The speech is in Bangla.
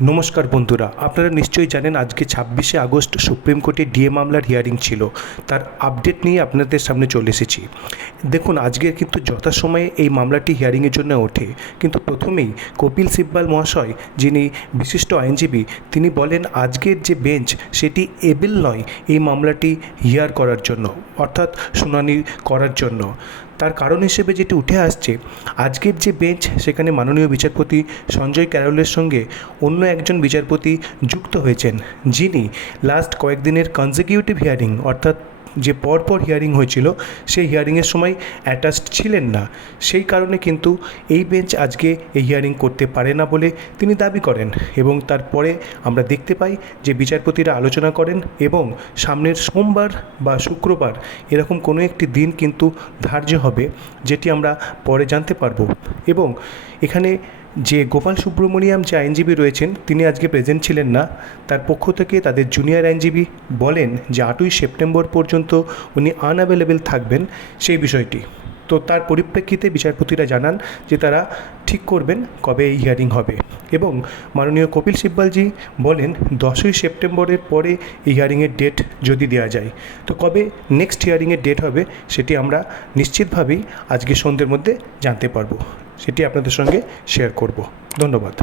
নমস্কার বন্ধুরা, আপনারা নিশ্চয়ই জানেন আজকে ছাব্বিশে আগস্ট সুপ্রিম কোর্টে ডিএ মামলার হিয়ারিং ছিল। তার আপডেট নিয়ে আপনাদের সামনে চলে এসেছি। দেখুন আজকে কিন্তু যথাসময়ে এই মামলাটি হিয়ারিংয়ের জন্য ওঠে। কিন্তু প্রথমেই কপিল সিব্বাল মহাশয়, যিনি বিশিষ্ট আইনজীবী, তিনি বলেন আজকের যে বেঞ্চ, সেটি এবেল নয় এই মামলাটি হিয়ার করার জন্য, অর্থাৎ শুনানি করার জন্য। তার কারণ হিসেবে যেটি উঠে আসছে, আজকের যে বেঞ্চ, সেখানে মাননীয় বিচারপতি সঞ্জয় ক্যারলের সঙ্গে অন্য একজন বিচারপতি যুক্ত হয়েছেন, যিনি লাস্ট কয়েকদিনের কনজিকিউটিভ হিয়ারিং অর্থাৎ যে পরপর হিয়ারিং হয়েছিল, সেই হিয়ারিংয়ের সময় অ্যাটাচড ছিলেন না। সেই কারণে কিন্তু এই বেঞ্চ আজকে এই হিয়ারিং করতে পারে না বলে তিনি দাবি করেন এবং তারপরে আমরা দেখতে পাই যে বিচারপতিরা আলোচনা করেন এবং সামনের সোমবার বা শুক্রবার এরকম কোনো একটি দিন কিন্তু ধার্য হবে, যেটি আমরা পরে জানতে পারব। এবং এখানে যে গোপাল সুব্রমণিয়াম যে আইনজীবী রয়েছেন, তিনি আজকে প্রেজেন্ট ছিলেন না। তার পক্ষ থেকে তাদের জুনিয়র আইনজীবী বলেন যে, আটই সেপ্টেম্বর পর্যন্ত উনি আনঅ্যাভেলেবেল থাকবেন সেই বিষয়টি। তো তার পরিপ্রেক্ষিতে বিচারপতিরা জানান যে, তারা ঠিক করবেন কবে এই হিয়ারিং হবে। এবং মাননীয় কপিল সিব্বালজি বলেন, দশই সেপ্টেম্বরের পরে এই হিয়ারিংয়ের ডেট যদি দেওয়া যায়। তো কবে নেক্সট হিয়ারিংয়ের ডেট হবে, সেটি আমরা নিশ্চিতভাবেই আজকে সন্ধ্যের মধ্যে জানতে পারব। সেটি আপনাদের সঙ্গে শেয়ার করব। ধন্যবাদ।